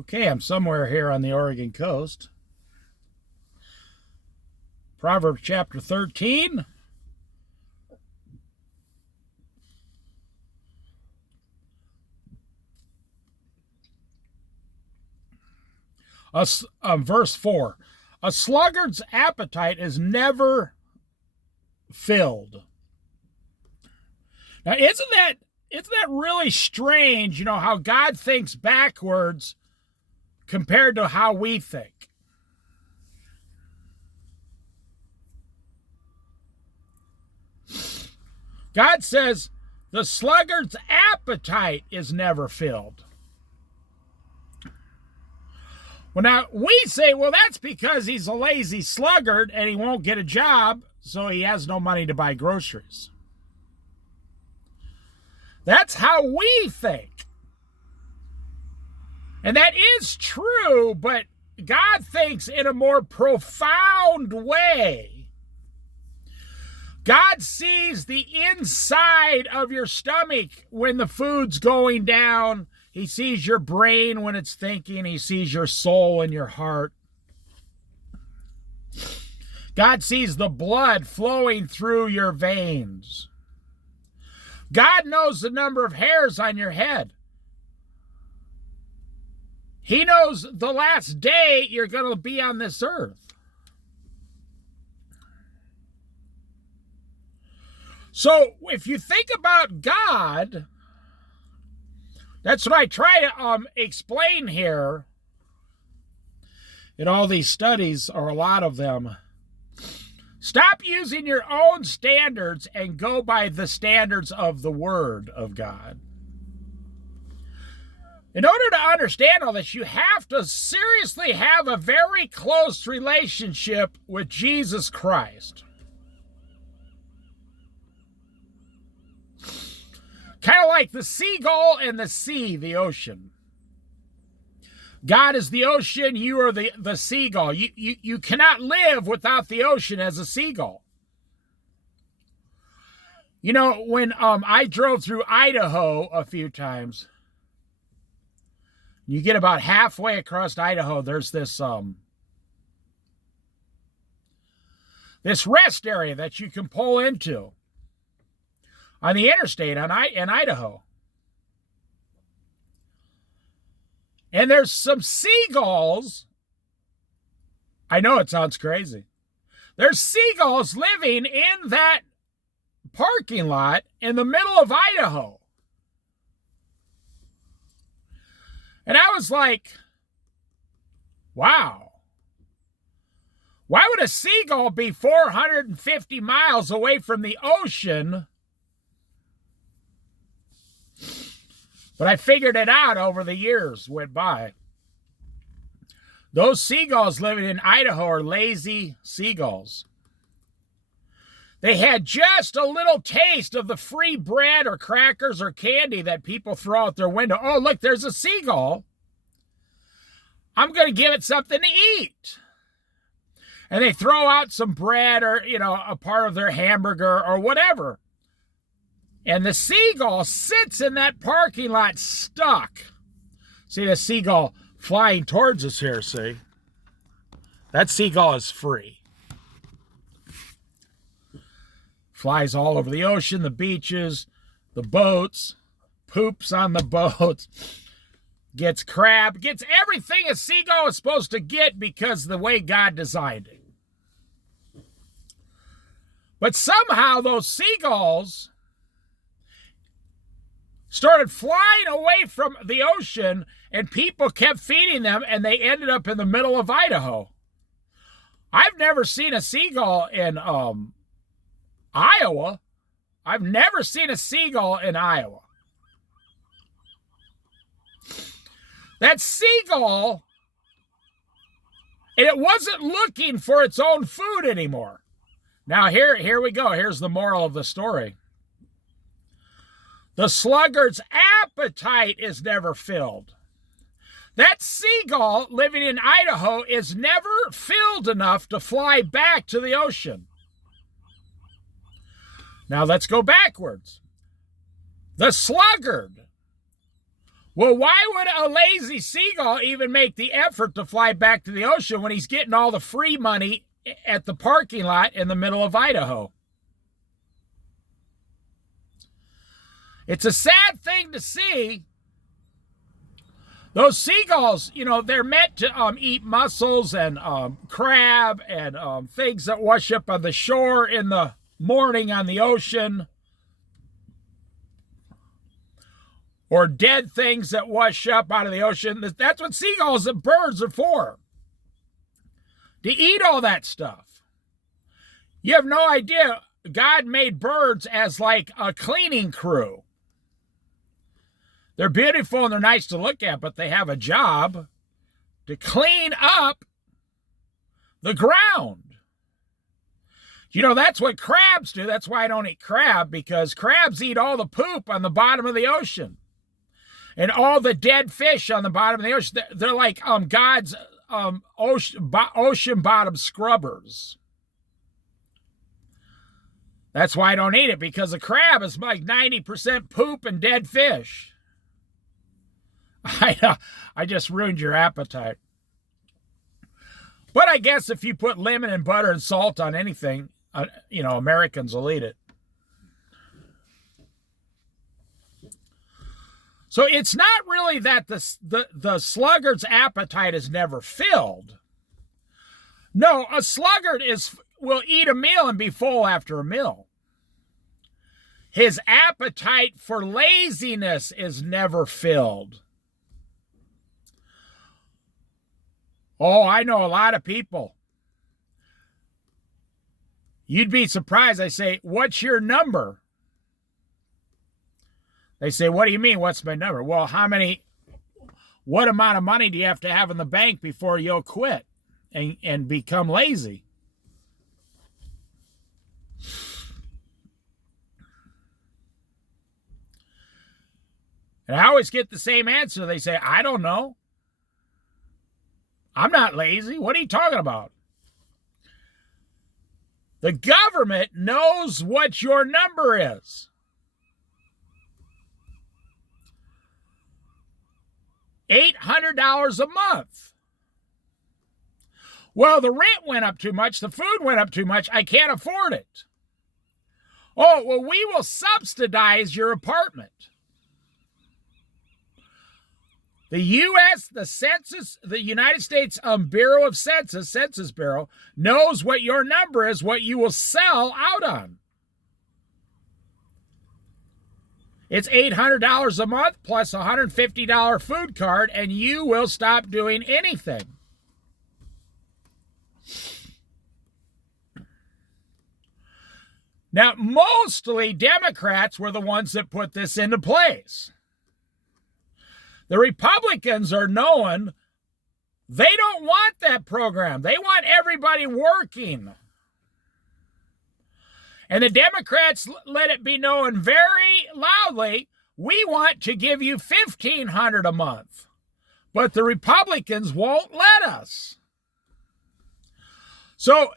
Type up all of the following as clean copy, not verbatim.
Okay, I'm somewhere here on the Oregon coast. Proverbs chapter 13. Verse 4. A sluggard's appetite is never filled. Now, isn't that really strange, how God thinks backwards compared to how we think? God says the sluggard's appetite is never filled. Well, now we say, well, that's because he's a lazy sluggard and he won't get a job, so he has no money to buy groceries. That's how we think. And that is true, but God thinks in a more profound way. God sees the inside of your stomach when the food's going down. He sees your brain when it's thinking. He sees your soul and your heart. God sees the blood flowing through your veins. God knows the number of hairs on your head. He knows the last day you're going to be on this earth. So if you think about God, that's what I try to explain here in all these studies, or a lot of them. Stop using your own standards and go by the standards of the Word of God. In order to understand all this, you have to seriously have a very close relationship with Jesus Christ. Kind of like the seagull and the sea, the ocean. God is the ocean, you are the seagull. You cannot live without the ocean as a seagull. When I drove through Idaho a few times, you get about halfway across Idaho, there's this rest area that you can pull into on the interstate in Idaho. And there's some seagulls. I know it sounds crazy. There's seagulls living in that parking lot in the middle of Idaho. And I was like, wow. Why would a seagull be 450 miles away from the ocean? But I figured it out over the years went by. Those seagulls living in Idaho are lazy seagulls. They had just a little taste of the free bread or crackers or candy that people throw out their window. Oh, look, there's a seagull. I'm going to give it something to eat. And they throw out some bread or, a part of their hamburger or whatever. And the seagull sits in that parking lot stuck. See the seagull flying towards us here, see? That seagull is free. Flies all over the ocean, the beaches, the boats, poops on the boats, gets crab, gets everything a seagull is supposed to get because of the way God designed it. But somehow those seagulls started flying away from the ocean, and people kept feeding them, and they ended up in the middle of Idaho. I've never seen a seagull in Iowa. I've never seen a seagull in Iowa. That seagull, and it wasn't looking for its own food anymore. Now here we go. Here's the moral of the story. The sluggard's appetite is never filled. That seagull living in Idaho is never filled enough to fly back to the ocean. Now let's go backwards. The sluggard Well, why would a lazy seagull even make the effort to fly back to the ocean when he's getting all the free money at the parking lot in the middle of Idaho? It's a sad thing to see. Those seagulls, they're meant to eat mussels and crab and things that wash up on the shore in the morning on the ocean, or dead things that wash up out of the ocean. That's what seagulls and birds are for, to eat all that stuff. You have no idea God made birds as like a cleaning crew. They're beautiful and they're nice to look at, but they have a job to clean up the ground. That's what crabs do. That's why I don't eat crab, because crabs eat all the poop on the bottom of the ocean and all the dead fish on the bottom of the ocean. They're like God's ocean bottom scrubbers. That's why I don't eat it, because a crab is like 90% poop and dead fish. I just ruined your appetite. But I guess if you put lemon and butter and salt on anything, Americans will eat it. So it's not really that the sluggard's appetite is never filled. No, a sluggard will eat a meal and be full after a meal. His appetite for laziness is never filled. Oh, I know a lot of people. You'd be surprised. I say, what's your number? They say, what do you mean, what's my number? Well, what amount of money do you have to have in the bank before you'll quit and become lazy? And I always get the same answer. They say, I don't know. I'm not lazy. What are you talking about? The government knows what your number is. $800 a month. Well, the rent went up too much. The food went up too much. I can't afford it. Oh, well, we will subsidize your apartment. The U.S., the United States Bureau of Census Bureau, knows what your number is, what you will sell out on. It's $800 a month plus a $150 food card, and you will stop doing anything. Now, mostly Democrats were the ones that put this into place. The Republicans are knowing they don't want that program. They want everybody working. And the Democrats let it be known very loudly, we want to give you $1,500 a month. But the Republicans won't let us. So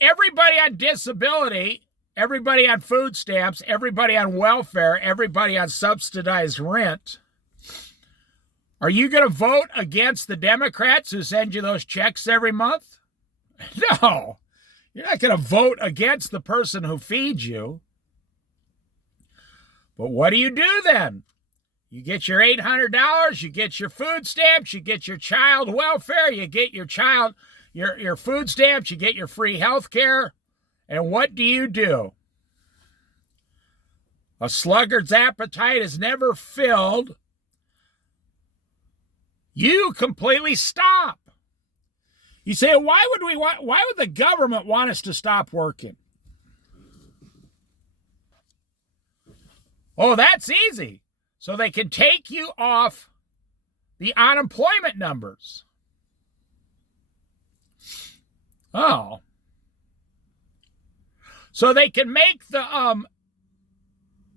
everybody on disability, everybody on food stamps, everybody on welfare, everybody on subsidized rent, are you going to vote against the Democrats who send you those checks every month? No. You're not going to vote against the person who feeds you. But what do you do then? You get your $800, you get your food stamps, you get your child welfare, you get your food stamps, you get your free health care. And what do? A sluggard's appetite is never filled. You completely stop. You say, why would the government want us to stop working? Oh, that's easy. So they can take you off the unemployment numbers. Oh. So they can make the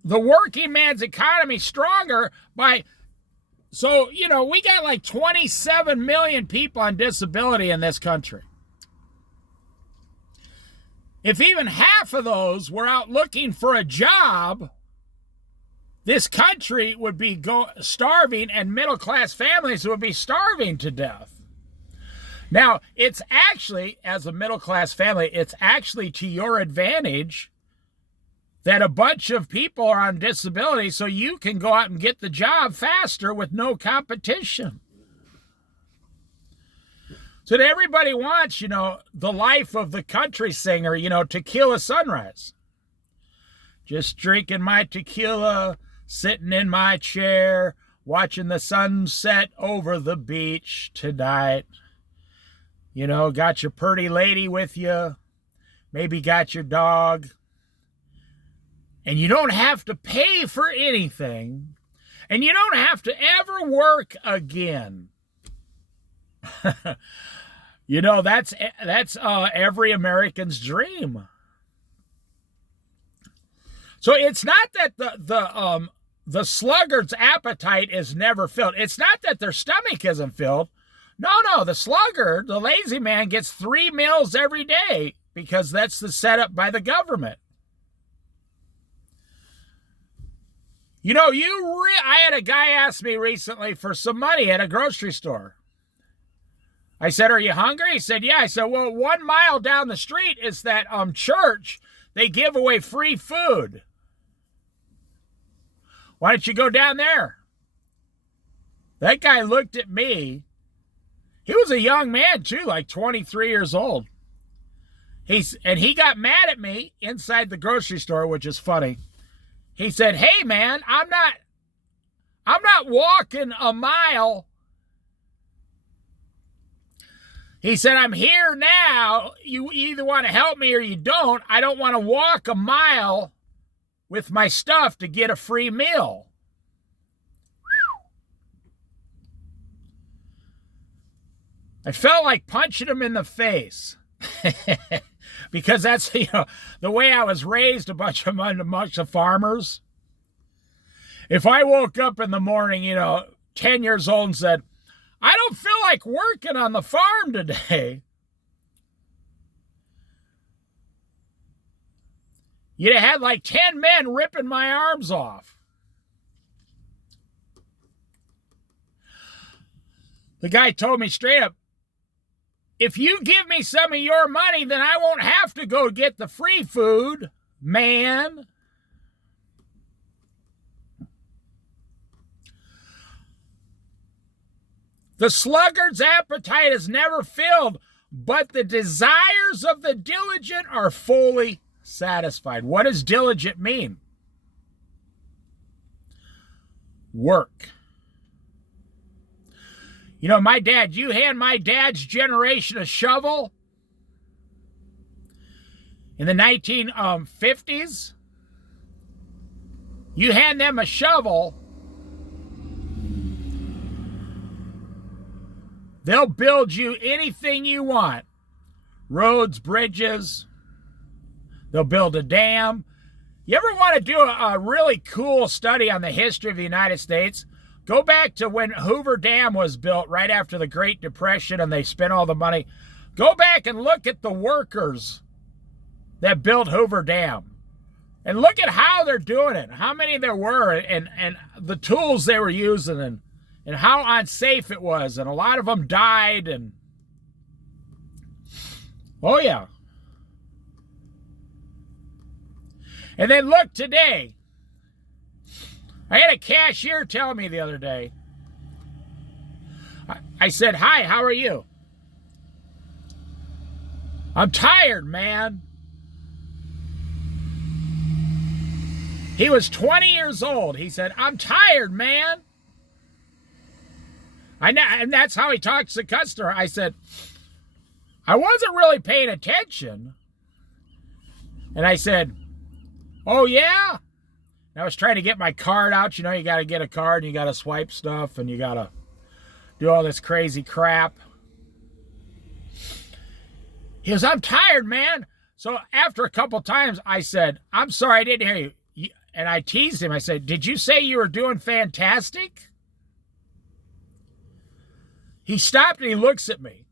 working man's economy stronger by... So, we got like 27 million people on disability in this country. If even half of those were out looking for a job, this country would be starving, and middle-class families would be starving to death. Now, it's actually, as a middle-class family, it's actually to your advantage that a bunch of people are on disability so you can go out and get the job faster with no competition. So that everybody wants, the life of the country singer, tequila sunrise. Just drinking my tequila, sitting in my chair, watching the sunset over the beach tonight. Got your pretty lady with you, maybe got your dog. And you don't have to pay for anything, and you don't have to ever work again. That's every American's dream. So it's not that the sluggard's appetite is never filled. It's not that their stomach isn't filled. No, the sluggard, the lazy man, gets 3 meals every day because that's the setup by the government. I had a guy ask me recently for some money at a grocery store. I said, "Are you hungry?" He said, "Yeah." I said, "Well, 1 mile down the street is that church. They give away free food. Why don't you go down there?" That guy looked at me. He was a young man too, like 23 years old. He got mad at me inside the grocery store, which is funny. He said, "Hey man, I'm not walking a mile." He said, "I'm here now. You either want to help me or you don't. I don't want to walk a mile with my stuff to get a free meal." I felt like punching him in the face. Because that's, the way I was raised, amongst the farmers. If I woke up in the morning, 10 years old and said, "I don't feel like working on the farm today," you'd have had like 10 men ripping my arms off. The guy told me straight up, "If you give me some of your money, then I won't have to go get the free food, man." The sluggard's appetite is never filled, but the desires of the diligent are fully satisfied. What does diligent mean? Work. My dad, you hand my dad's generation a shovel in the 1950s, you hand them a shovel, they'll build you anything you want. Roads, bridges, they'll build a dam. You ever want to do a really cool study on the history of the United States? Go back to when Hoover Dam was built right after the Great Depression and they spent all the money. Go back and look at the workers that built Hoover Dam. And look at how they're doing it, how many there were, and the tools they were using, and how unsafe it was. And a lot of them died. And oh, yeah. And then look today. I had a cashier tell me the other day. I said, "Hi, how are you?" "I'm tired, man." He was 20 years old. He said, "I'm tired, man." And that's how he talks to the customer. I said, "I wasn't really paying attention." And I said, "Oh, yeah?" I was trying to get my card out. You got to get a card and you got to swipe stuff and you got to do all this crazy crap. He goes, "I'm tired, man." So after a couple times, I said, "I'm sorry, I didn't hear you." And I teased him. I said, "Did you say you were doing fantastic?" He stopped and he looks at me.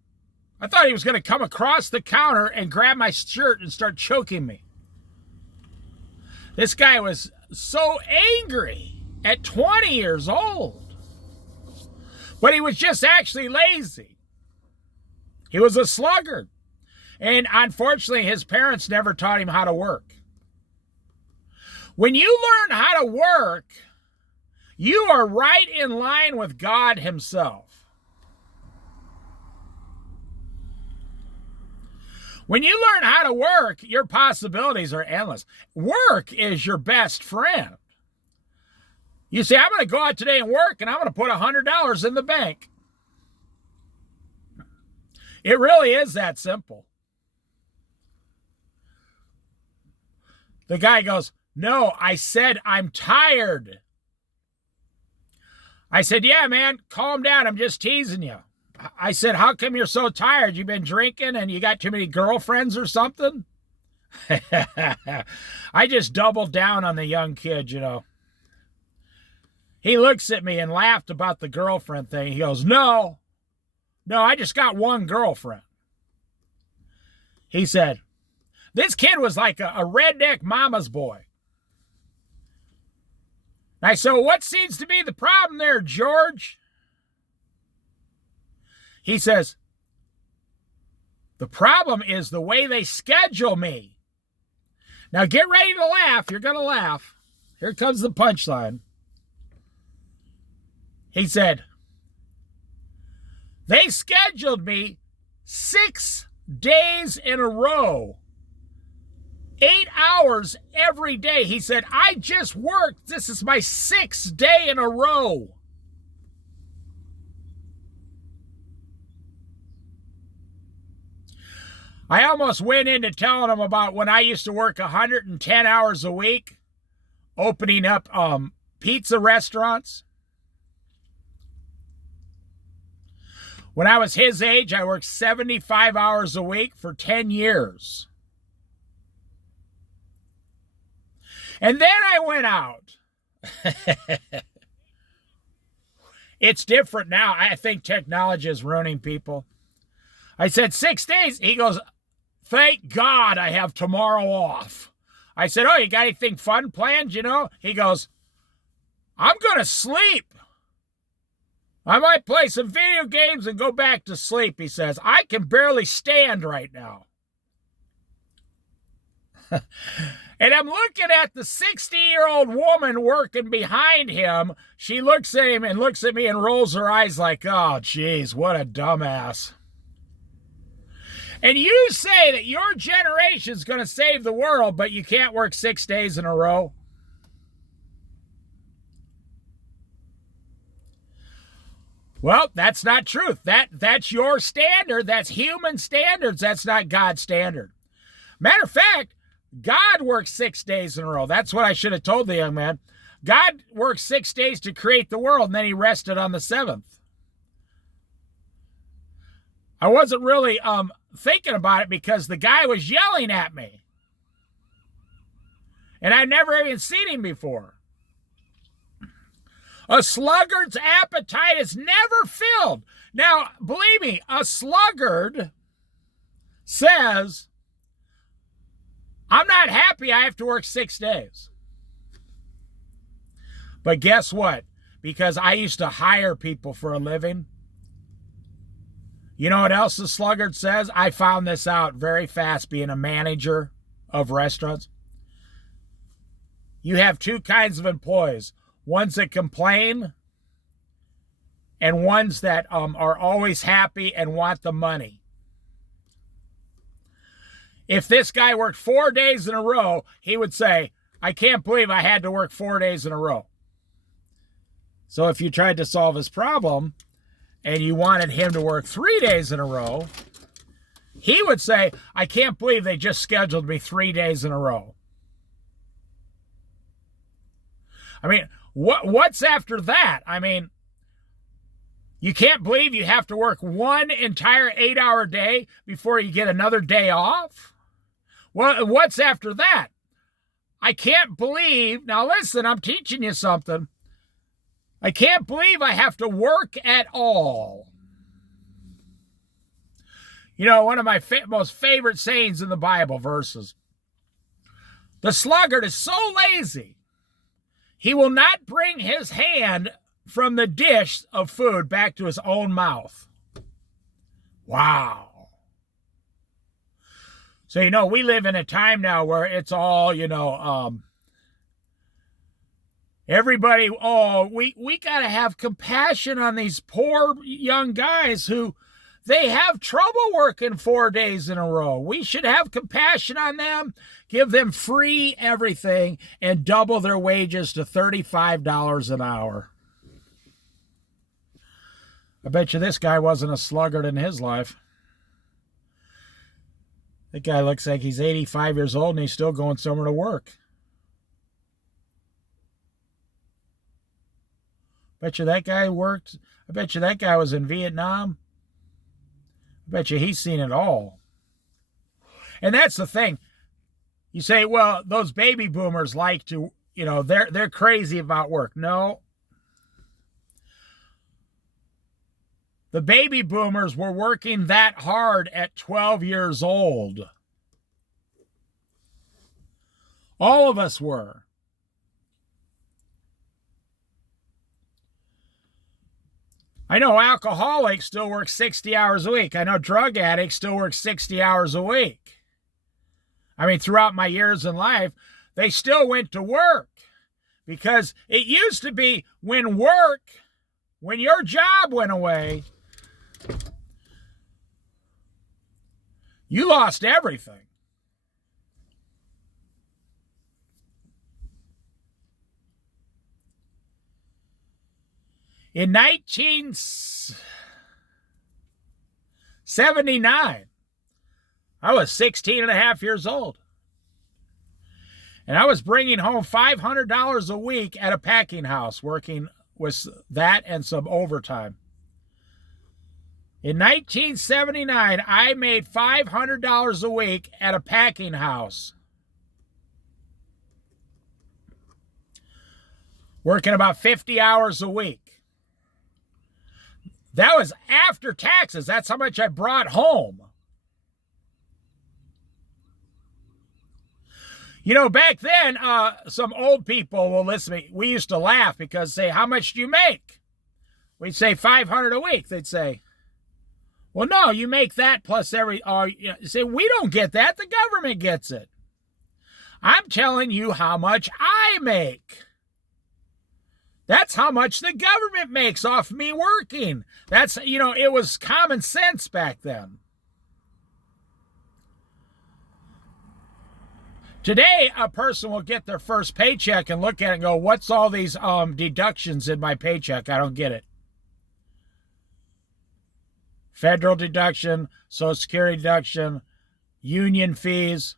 I thought he was going to come across the counter and grab my shirt and start choking me. This guy was so angry. at 20 years old. But he was just actually lazy. He was a sluggard. And unfortunately, his parents never taught him how to work. When you learn how to work, you are right in line with God himself. When you learn how to work, your possibilities are endless. Work is your best friend. You say, I'm going to go out today and work, and I'm going to put $100 in the bank. It really is that simple. The guy goes, no, I said I'm tired. I said, yeah, man, calm down. I'm just teasing you. I said, how come you're so tired? You been drinking and you got too many girlfriends or something? I just doubled down on the young kid, you know. He looks at me and laughed about the girlfriend thing. He goes, no, I just got one girlfriend. He said, this kid was like a redneck mama's boy. I said, well, what seems to be the problem there, George? He says, the problem is the way they schedule me. Now get ready to laugh. You're going to laugh. Here comes the punchline. He said, they scheduled me 6 days in a row. 8 hours every day. He said, I just worked. This is my 6th day in a row. I almost went into telling him about when I used to work 110 hours a week, opening up pizza restaurants. When I was his age, I worked 75 hours a week for 10 years. And then I went out. It's different now. I think technology is ruining people. I said 6 days. He goes, thank God I have tomorrow off. I said, oh, you got anything fun planned, you know? He goes, I'm going to sleep. I might play some video games and go back to sleep, he says. I can barely stand right now. And I'm looking at the 60-year-old woman working behind him. She looks at him and looks at me and rolls her eyes like, oh, geez, what a dumbass. And you say that your generation's going to save the world, but you can't work 6 days in a row? Well, that's not truth. That's your standard. That's human standards. That's not God's standard. Matter of fact, God works 6 days in a row. That's what I should have told the young man. God worked 6 days to create the world, and then he rested on the 7th. I wasn't really thinking about it because the guy was yelling at me. And I'd never even seen him before. A sluggard's appetite is never filled. Now, believe me, a sluggard says, I'm not happy I have to work 6 days. But guess what? Because I used to hire people for a living. You know what else the sluggard says? I found this out very fast being a manager of restaurants. You have two kinds of employees. Ones that complain and ones that are always happy and want the money. If this guy worked 4 days in a row, he would say, I can't believe I had to work 4 days in a row. So if you tried to solve his problem and you wanted him to work 3 days in a row, he would say, I can't believe they just scheduled me 3 days in a row. I mean, what's after that? I mean, you can't believe you have to work one entire 8-hour day before you get another day off? Well, what's after that? I can't believe, now listen, I'm teaching you something. I can't believe I have to work at all. You know, one of my most favorite sayings in the Bible verses. The sluggard is so lazy. He will not bring his hand from the dish of food back to his own mouth. Wow. So, we live in a time now where it's all, everybody, we got to have compassion on these poor young guys who they have trouble working 4 days in a row. We should have compassion on them, give them free everything, and double their wages to $35 an hour. I bet you this guy wasn't a sluggard in his life. That guy looks like he's 85 years old and he's still going somewhere to work. Bet you that guy worked. I bet you that guy was in Vietnam. I bet you he's seen it all. And that's the thing. You say, well, those baby boomers like to, they're crazy about work. No. The baby boomers were working that hard at 12 years old. All of us were. I know alcoholics still work 60 hours a week. I know drug addicts still work 60 hours a week. I mean, throughout my years in life, they still went to work. Because it used to be when your job went away, you lost everything. In 1979, I was 16 and a half years old. And I was bringing home $500 a week at a packing house, working with that and some overtime. In 1979, I made $500 a week at a packing house, working about 50 hours a week. That was after taxes. That's how much I brought home. Back then, some old people will listen to me. We used to laugh because say, how much do you make? We'd say $500 a week. They'd say, well, no, you make that plus you say, we don't get that. The government gets it. I'm telling you how much I make. That's how much the government makes off me working. That's, it was common sense back then. Today, a person will get their first paycheck and look at it and go, what's all these deductions in my paycheck? I don't get it. Federal deduction, Social Security deduction, union fees,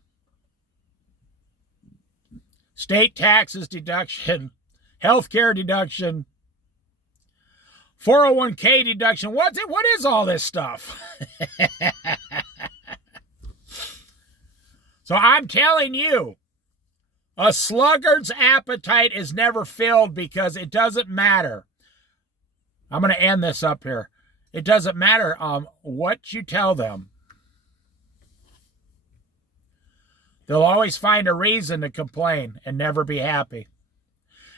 state taxes deduction, healthcare deduction, 401k deduction. What is all this stuff? So I'm telling you, a sluggard's appetite is never filled because it doesn't matter. I'm going to end this up here. It doesn't matter what you tell them. They'll always find a reason to complain and never be happy.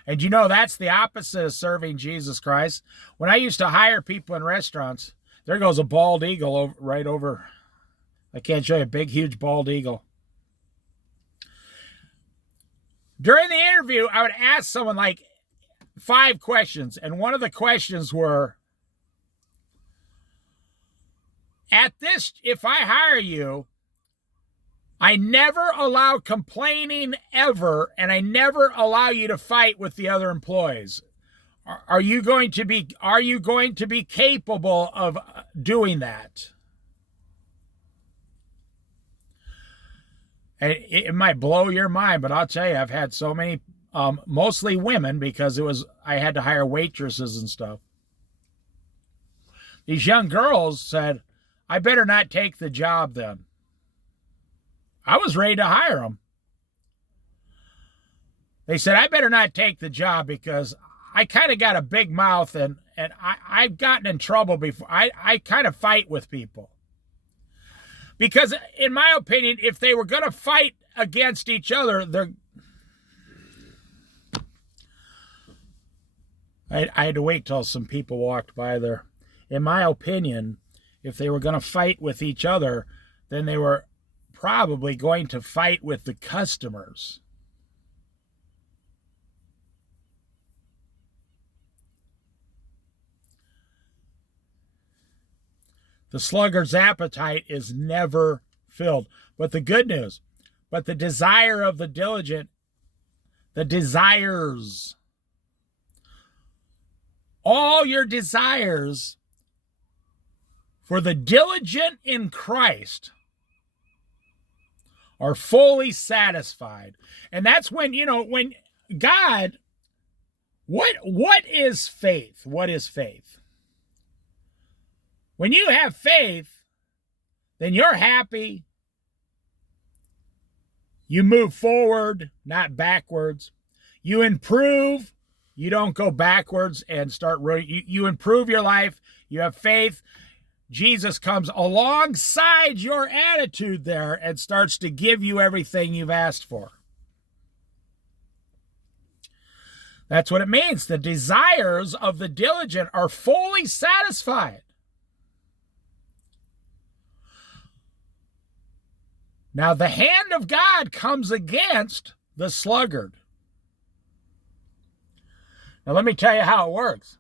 And that's the opposite of serving Jesus Christ. When I used to hire people in restaurants, there goes a bald eagle right over. I can't show you a big, huge bald eagle. During the interview, I would ask someone like 5 questions. And one of the questions were, if I hire you, I never allow complaining ever, and I never allow you to fight with the other employees. Are you going to be capable of doing that? And it might blow your mind, but I'll tell you, I've had so many, mostly women, because I had to hire waitresses and stuff. These young girls said, I better not take the job then. I was ready to hire them. They said, I better not take the job because I kind of got a big mouth and I've gotten in trouble before. I kind of fight with people. Because in my opinion, if they were going to fight against each other, I had to wait till some people walked by there. In my opinion, if they were going to fight with each other, then they were probably going to fight with the customers. The sluggard's appetite is never filled. But the good news, but the desire of the diligent, the desires, all your desires for the diligent in Christ are fully satisfied. And that's when, when God, what is faith? What is faith? When you have faith, then you're happy. You move forward, not backwards. You improve. You don't go backwards and start. You improve your life. You have faith. Jesus comes alongside your attitude there and starts to give you everything you've asked for. That's what it means. The desires of the diligent are fully satisfied. Now, the hand of God comes against the sluggard. Now, let me tell you how it works.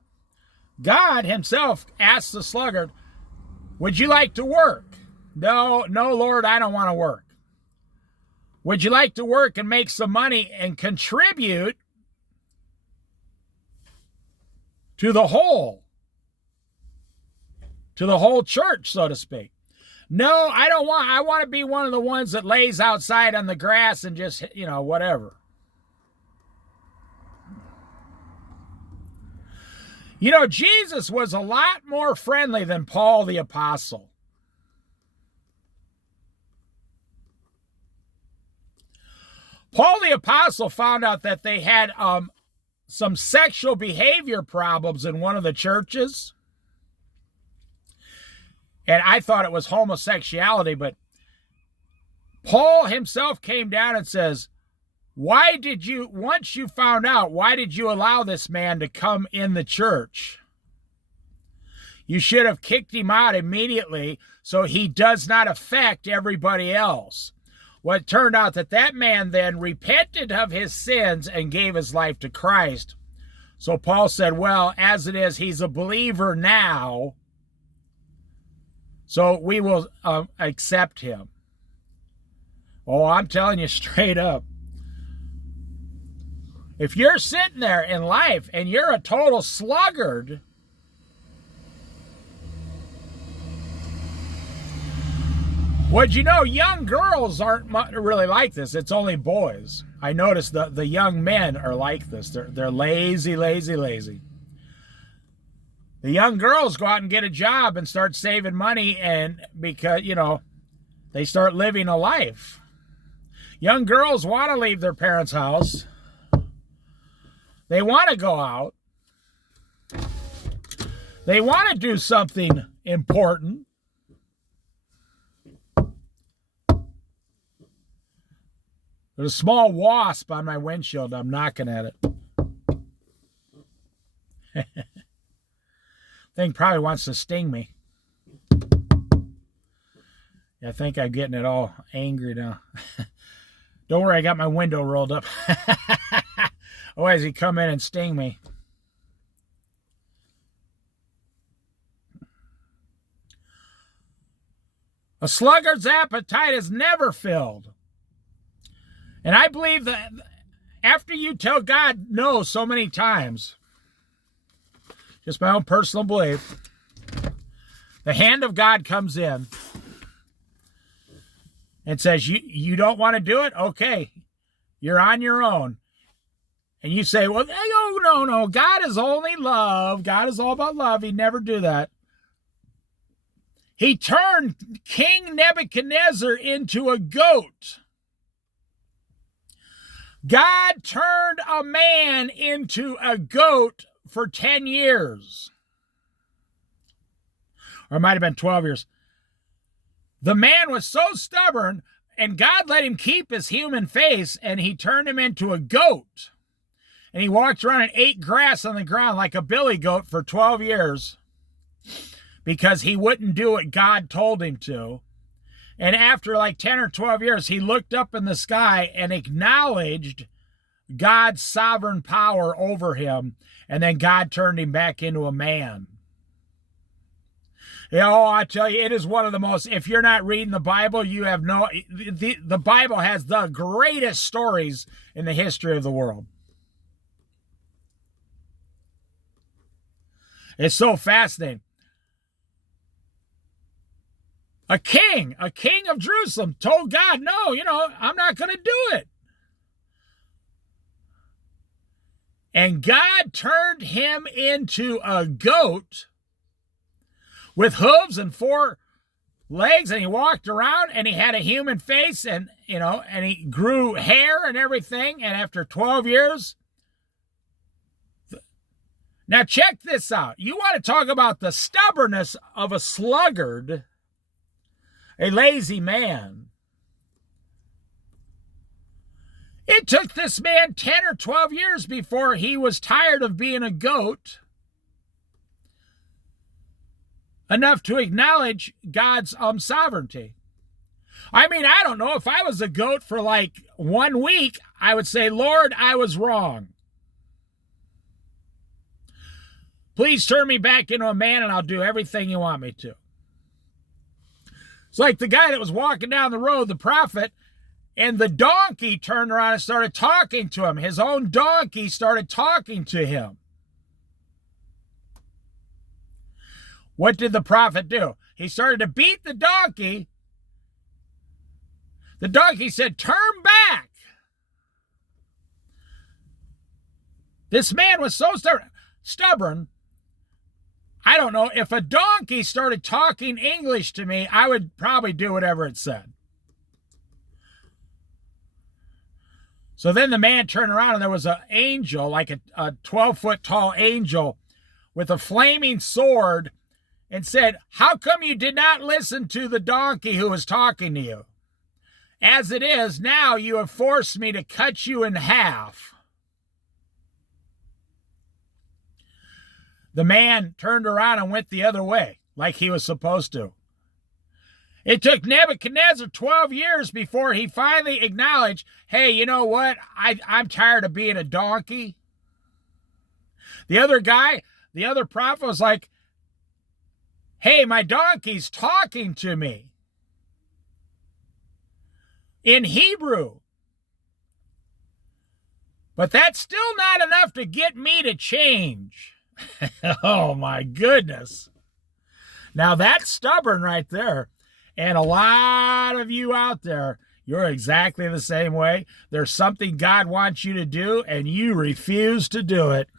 God himself asks the sluggard, would you like to work? No, Lord, I don't want to work. Would you like to work and make some money and contribute to the whole church, so to speak? No, I don't want. I want to be one of the ones that lays outside on the grass and just, whatever. Jesus was a lot more friendly than Paul the Apostle. Paul the Apostle found out that they had some sexual behavior problems in one of the churches. And I thought it was homosexuality, but Paul himself came down and says, once you found out, why did you allow this man to come in the church? You should have kicked him out immediately so he does not affect everybody else. Well, it turned out that man then repented of his sins and gave his life to Christ. So Paul said, well, as it is, he's a believer now. So we will accept him. Oh, I'm telling you straight up. If you're sitting there in life and you're a total sluggard, would you know young girls aren't really like this? It's only boys. I noticed the young men are like this. They're lazy, lazy, lazy. The young girls go out and get a job and start saving money, and because, they start living a life. Young girls want to leave their parents' house. They want to go out. They want to do something important. There's a small wasp on my windshield. I'm knocking at it. Thing probably wants to sting me. I think I'm getting it all angry now. Don't worry, I got my window rolled up. Otherwise, he'd come in and sting me. A sluggard's appetite is never filled. And I believe that after you tell God no so many times, just my own personal belief, the hand of God comes in and says, you don't want to do it? Okay, you're on your own. And you say, well, oh, no, God is only love. God is all about love. He'd never do that. He turned King Nebuchadnezzar into a goat. God turned a man into a goat for 10 years. Or it might have been 12 years. The man was so stubborn, and God let him keep his human face, and he turned him into a goat. And he walked around and ate grass on the ground like a billy goat for 12 years because he wouldn't do what God told him to. And after like 10 or 12 years, he looked up in the sky and acknowledged God's sovereign power over him. And then God turned him back into a man. You know, I tell you, it is one of the most, if you're not reading the Bible, you have no, the Bible has the greatest stories in the history of the world. It's so fascinating. A king of Jerusalem told God, no, I'm not going to do it. And God turned him into a goat with hooves and 4 legs, and he walked around, and he had a human face, and he grew hair and everything, and after 12 years... Now check this out. You want to talk about the stubbornness of a sluggard, a lazy man. It took this man 10 or 12 years before he was tired of being a goat enough to acknowledge God's sovereignty. I mean, I don't know. If I was a goat for like 1 week, I would say, Lord, I was wrong. Please turn me back into a man and I'll do everything you want me to. It's like the guy that was walking down the road, the prophet, and the donkey turned around and started talking to him. His own donkey started talking to him. What did the prophet do? He started to beat the donkey. The donkey said, turn back. This man was so stubborn. I don't know, if a donkey started talking English to me, I would probably do whatever it said. So then the man turned around and there was an angel, like a 12-foot tall angel with a flaming sword, and said, how come you did not listen to the donkey who was talking to you? As it is, now you have forced me to cut you in half. The man turned around and went the other way, like he was supposed to. It took Nebuchadnezzar 12 years before he finally acknowledged, hey, you know what? I'm tired of being a donkey. The other guy, the other prophet was like, hey, my donkey's talking to me in Hebrew. But that's still not enough to get me to change. Oh, my goodness. Now, that's stubborn right there. And a lot of you out there, you're exactly the same way. There's something God wants you to do, and you refuse to do it.